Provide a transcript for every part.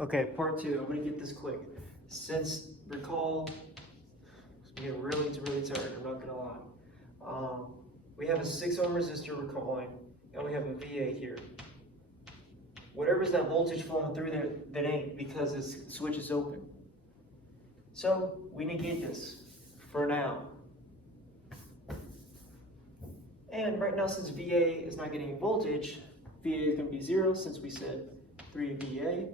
Okay, part two. I'm gonna get this quick. Since recall, I'm getting really tired. I'm not gonna lie. We have a 6 ohm resistor recalling, and we have a VA here. Whatever's that voltage flowing through there, that ain't, because this switch is open. So we negate this for now. And right now, since VA is not getting voltage, VA is going to be 0, since we said 3 VA.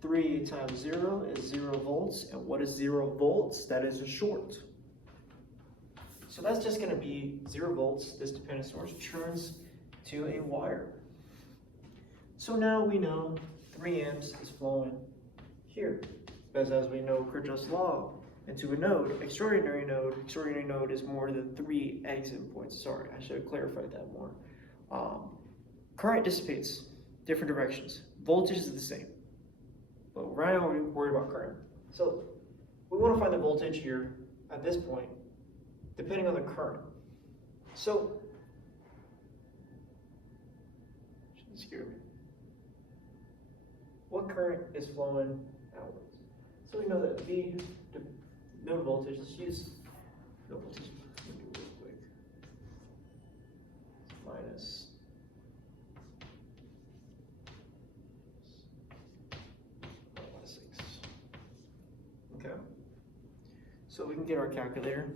3 times 0 is 0 volts. And what is 0 volts? That is a short. So that's just going to be 0 volts. This dependent source turns to a wire. So now we know 3 amps is flowing here. Because as we know Kirchhoff's law, into a node, extraordinary node is more than 3 exit points. Sorry, I should have clarified that more. Current dissipates, different directions. Voltage is the same. But right now we're worried about current. So we want to find the voltage here at this point, depending on the current. So, shouldn't scare me. What current is flowing outwards? So we know that V, node voltage, let's use node voltage, let me do it real quick. Minus okay. So we can get our calculator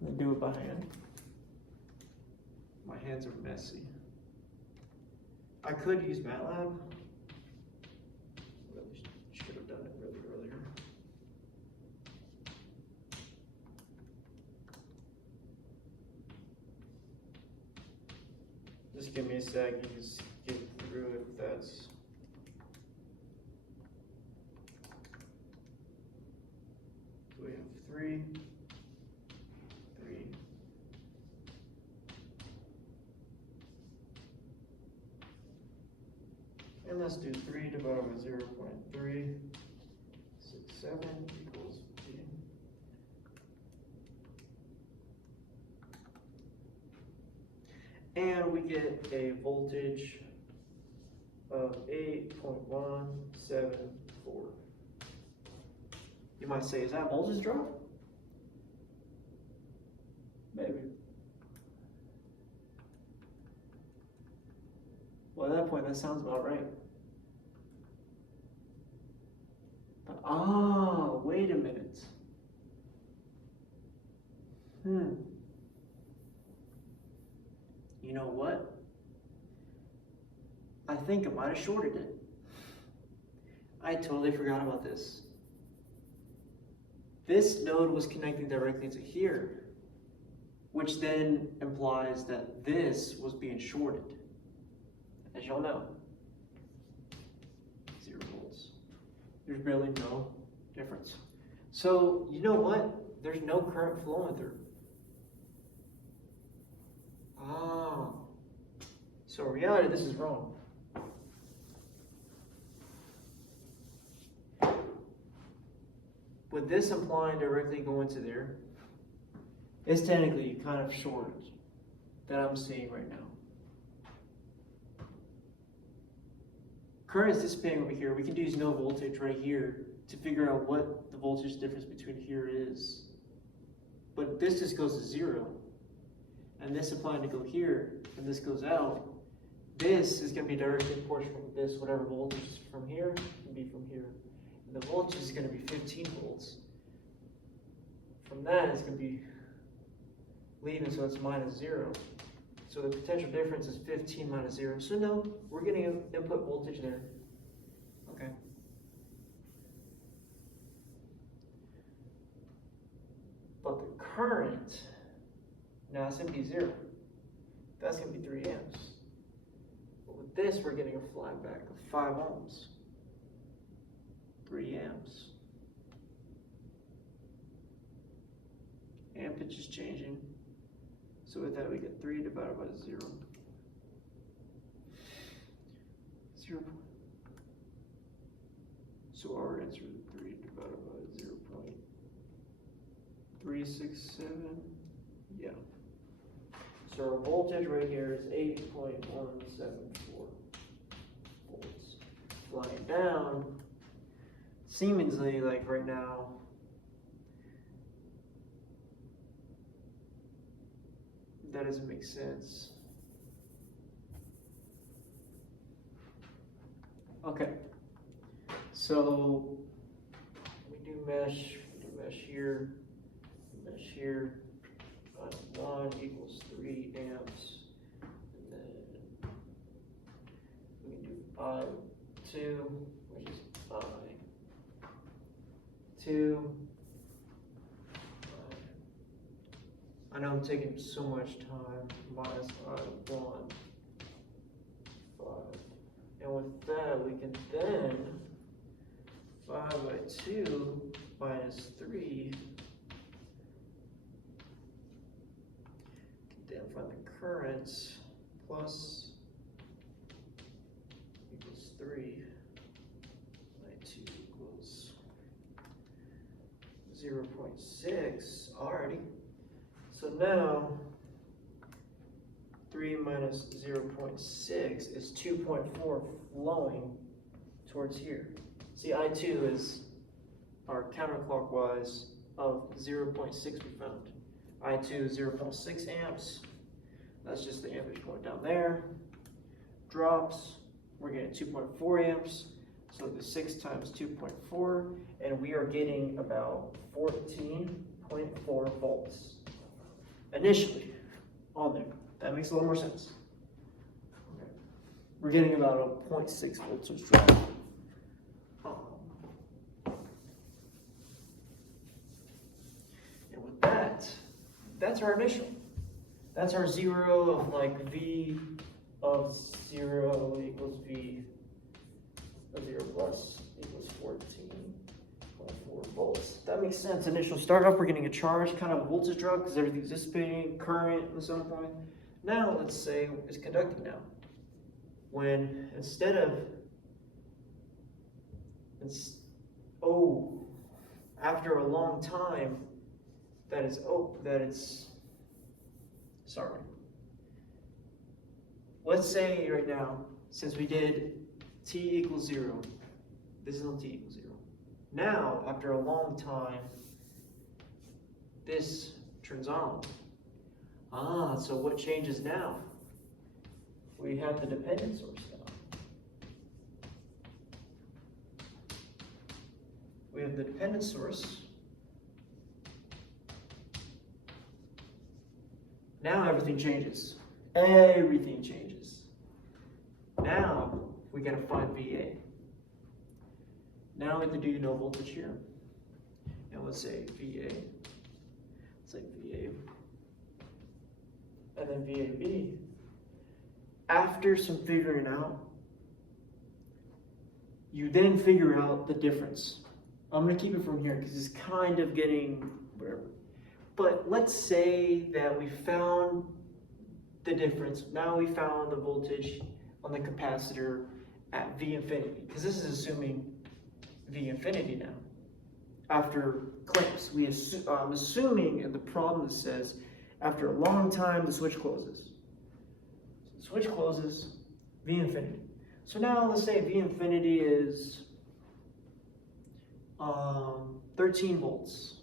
and do it by hand. My hands are messy. I could use MATLAB. Really should have done it really earlier. Just give me a sec, you just get through it. That's so we have 3. And let's do 3 divided by 0.367 equals P. And we get a voltage of 8.174. You might say, is that voltage drop? Maybe. Well, at that point, that sounds about right. But, wait a minute. You know what? I think I might have shorted it. I totally forgot about this. This node was connecting directly to here, which then implies that this was being shorted. As y'all know, 0 volts. There's barely no difference. So, you know what? There's no current flowing through. So in reality, this is wrong. With this implying directly going to there, it's technically kind of short that I'm seeing right now. Current is dissipating over here. We can use no voltage right here to figure out what the voltage difference between here is. But this just goes to 0. And this applying to go here, and this goes out. This is going to be directly proportional to this, whatever voltage is from here can be from here. And the voltage is going to be 15 volts. From that, it's going to be leaving, so it's minus 0. So the potential difference is 15 minus 0. So no, we're getting an input voltage there. Okay. But the current, now it's going to be 0. That's going to be 3 amps. But with this, we're getting a flag back of 5 ohms. 3 amps. Ampage is changing. So with that, we get 3 divided by 0. 0. So our answer is 3 divided by 0.367. Yeah. So our voltage right here is 8.174 volts. Flying down, seemingly like right now, that doesn't make sense. Okay, so we do mesh here, -1 equals 3 amps, and then we can do I2, which is I2. I know I'm taking so much time, minus I1, 5. And with that, we can then 5/2 minus 3. Then find the current plus equals 3. I2 equals 0.6 already. So now 3 minus 0.6 is 2.4 flowing towards here. See, I2 is our counterclockwise of 0.6 we found. I2 is 0.6 amps. That's just the ampage going down there. Drops, we're getting 2.4 amps. So the 6 times 2.4, and we are getting about 14.4 volts initially on there. That makes a little more sense. Okay. We're getting about a 0.6 voltage drop. And with that, that's our initial. That's our 0 of like V of 0 equals V of 0 plus equals 14.4 volts. That makes sense. Initial startup, we're getting a charge, kind of voltage drop because everything's dissipating current at some point. Now let's say it's conducting now. When instead of after a long time, sorry. Let's say right now, since we did t equals 0, this is on t equals 0. Now, after a long time, this turns on. So what changes now? We have the dependent source now. We have the dependent source. Now everything changes. Everything changes. Now we gotta find VA. Now we have to do no voltage here. And let's say VA. Let's say VA. And then VAB. After some figuring out, you then figure out the difference. I'm gonna keep it from here because it's kind of getting whatever. But let's say that we found the difference. Now we found the voltage on the capacitor at V infinity, because this is assuming V infinity now. After clamps, I'm assuming in the problem it says after a long time the switch closes. So the switch closes, V infinity. So now let's say V infinity is 13 volts.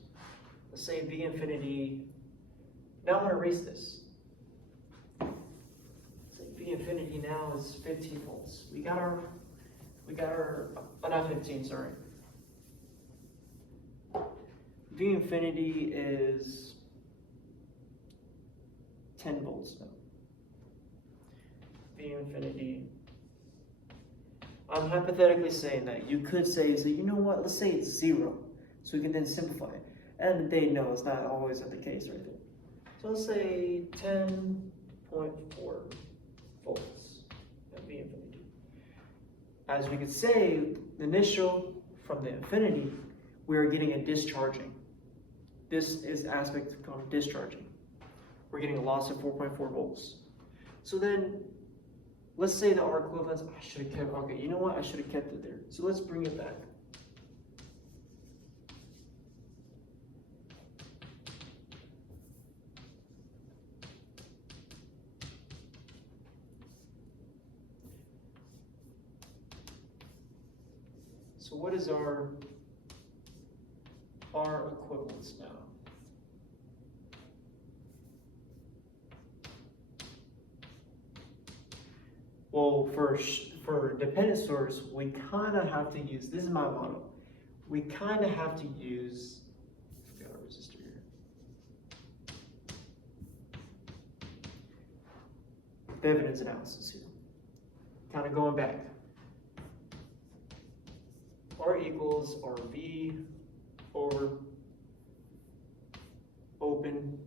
Let's say V infinity, now I'm going to erase this. Let's say V infinity now is 15 volts. We got our, not 15, sorry. V infinity is 10 volts now. V infinity, I'm hypothetically saying that. You could say, you know what, let's say it's 0. So we can then simplify it. And they know it's not always the case right there. So let's say 10.4 volts at V infinity. As we could say, the initial from the infinity, we're getting a discharging. This is the aspect called discharging. We're getting a loss of 4.4 volts. So then, let's say the R equivalence, I should have kept, okay, you know what? I should have kept it there. So let's bring it back. So what is our equivalence now? Well, for dependent source, we kind of have to use, this is my model, we kind of have to use, I forgot a resistor here. Thevenin's analysis here. Kind of going back. R equals RV over open,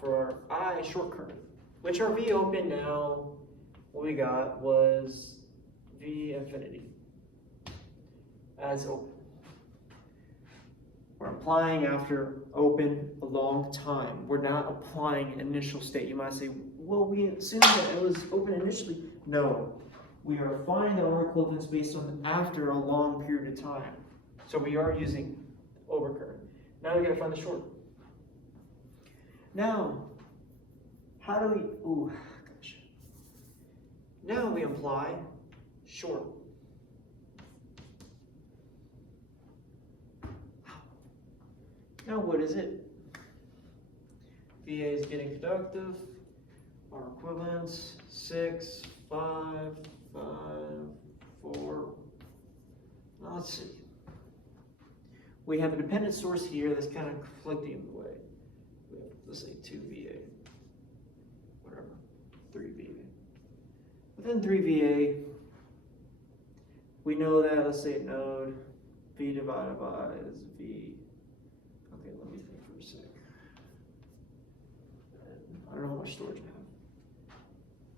for our I short current, which our V open now, what we got was V infinity as open. We're applying after open a long time. We're not applying initial state. You might say, well, we assumed that it was open initially. No, we are finding our equivalence based on after a long period of time. So we are using overcurrent. Now we gotta find the short. Now, how do we, now we apply short. Now what is it? VA is getting conductive. Our equivalence, 6, 5, 5, 4. Now let's see. We have a dependent source here that's kind of conflicting in the way. We have, let's say 2 VA, whatever, 3 VA. Within 3 VA, we know that, let's say node, V divided by is V. Okay, let me think for a sec. I don't know how much storage I have.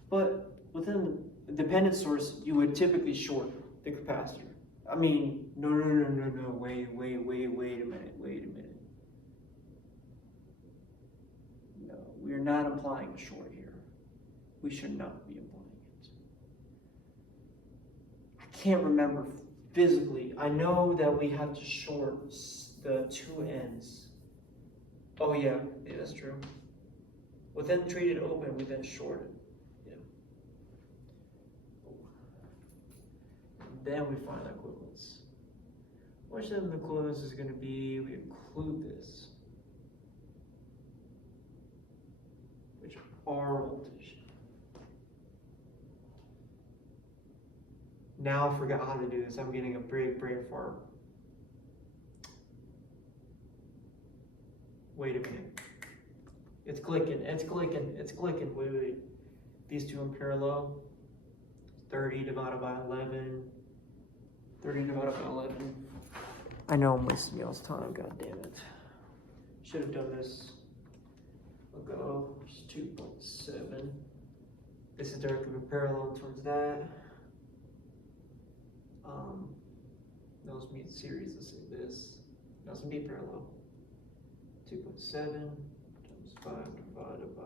But within the dependent source, you would typically short the capacitor. I mean, no, wait a minute. No, we are not applying a short here. We should not be applying it. I can't remember physically. I know that we have to short the 2 ends. Oh yeah, that's true. Within treated open, we then short it. Then we find equivalence. Which of the equivalence is going to be, we include this, which R voltage. Now I forgot how to do this. I'm getting a big brain fart. Wait a minute. It's clicking. Wait. These two in parallel. 30 divided by 11. 30 divided by 11. I know I'm wasting y'all's time, god damn it. Should have done this ago. It's 2.7. This is directly parallel towards that. Those meet series, let's say this. Those be parallel. 2.7 times 5 divided by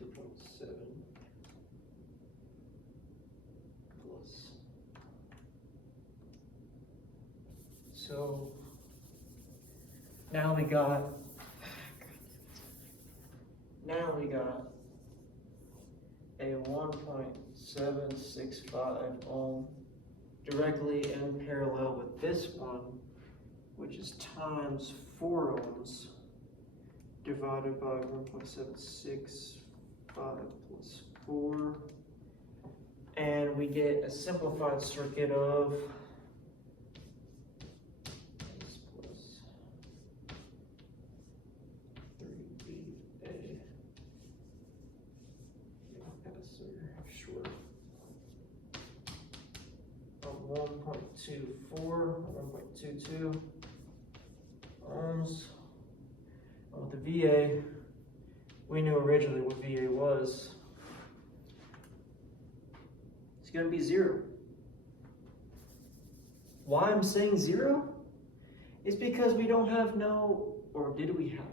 2.7 plus. So now we got a 1.765 ohm directly in parallel with this one, which is times 4 ohms divided by 1.765 plus 4, and we get a simplified circuit of plus 3VA capacitor short of 1.22 ohms. With the VA, we knew originally what VA was. It's going to be 0. Why I'm saying 0 is because we don't have no, or did we have?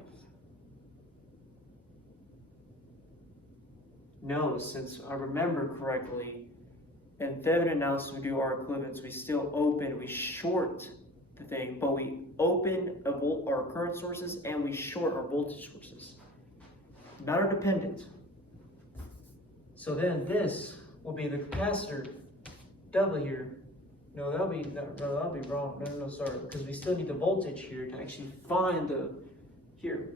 No, since I remember correctly, in Thevenin analysis we do our equivalence, we still open, we short the thing, but we open our current sources and we short our voltage sources. matter dependent. So then this will be the capacitor W here. No, that'll be wrong. No, sorry, because we still need the voltage here to actually find the here.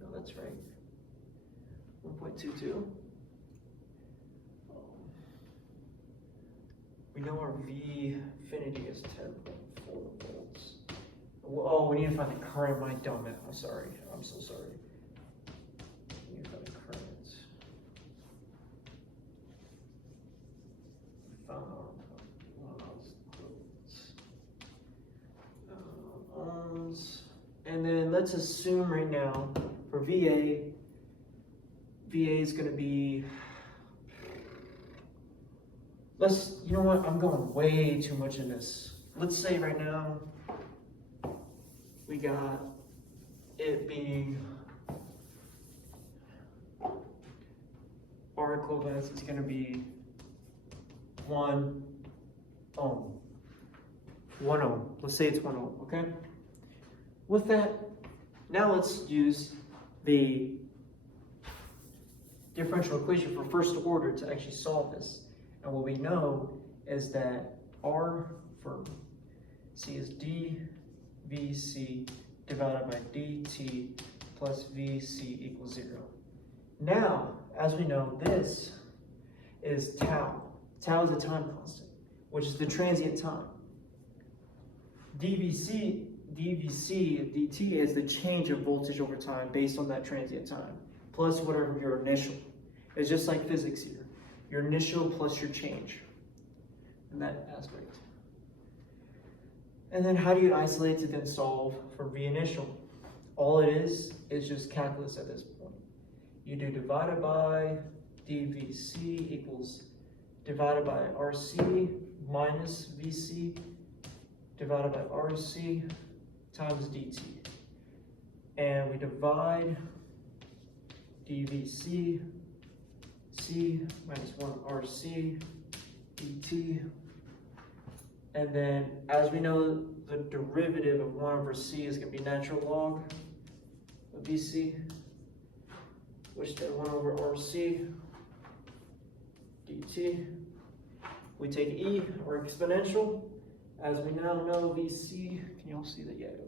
No, that's right. 1.22. We know our V infinity is 10.4 volts. Oh, we need to find the current. My dumb. I'm sorry. I'm so sorry. We need to find the current. And then let's assume right now for VA is going to be, you know what, I'm going way too much in this. Let's say right now we got it being R equivalence is going to be 1 ohm. 1 ohm. Let's say it's 1 ohm, okay? With that, now let's use the differential equation for first order to actually solve this. And what we know is that R for C is dVC divided by dt plus VC equals 0. Now, as we know, this is tau. Tau is a time constant, which is the transient time. dVC dt is the change of voltage over time based on that transient time, plus whatever your initial. It's just like physics here. Your initial plus your change in that aspect. And then how do you isolate to then solve for V initial? All it is just calculus at this point. You do divided by dVC equals divided by RC minus VC divided by RC times dt. And we divide dVC, C minus 1 RC dt. And then, as we know, the derivative of 1 over C is going to be natural log of VC, which then 1 over RC dt. We take E, or exponential. As we now know, VC, can you all see that? Yeah, okay.